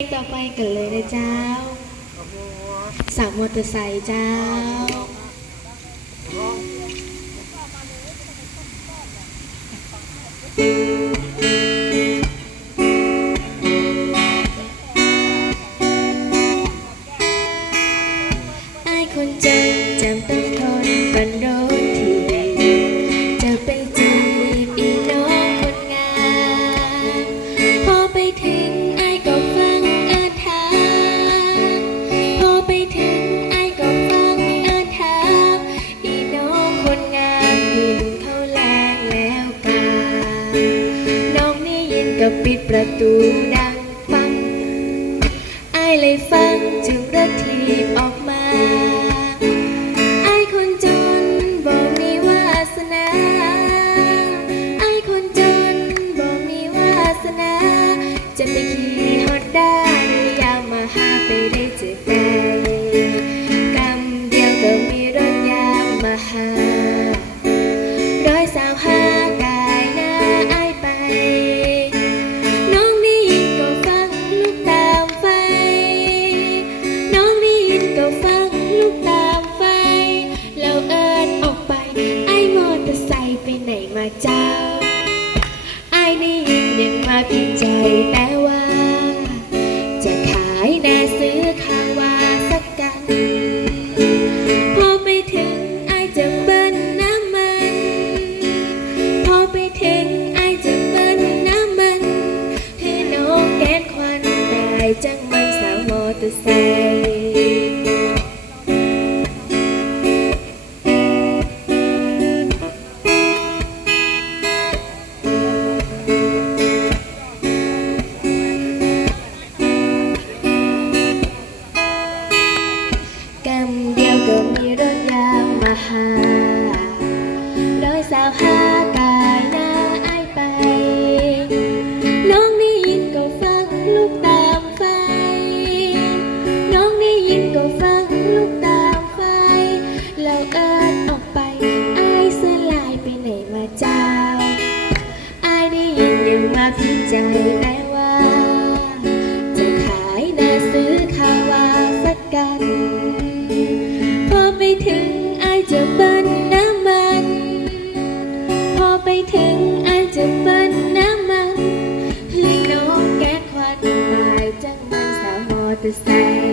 ต่อไปกันเลยนะเจ้า สามมอเตอร์ไซค์เจ้า ไอ้คนจนจำต้องทนกันโด ประตูดังฟังไอเลยฟัง ใจแต่ว่า จะขายนาซื้อข้าววาสักกัน พอไปถึงไอจะเบิ้ลน้ำมัน พอไปถึงไอจะเบิ้ลน้ำมันให้น้องแกนควันได้จังมันสาวมอเตอร์ไซค์ ห้อยสาวห้าตายน้าอายไป น้องได้ยินก็ฟังลูกตามไฟ น้องได้ยินก็ฟังลูกตามไฟ เราเอิดออกไปอายสลายไปไหนมาเจ้าอายได้ยินยัมาพิจารณาถึง ไปถึงอาจจะเป็นน้ำมันหรืน้องแก้ควันตายจังมันสาวมอเตอร์ไซค์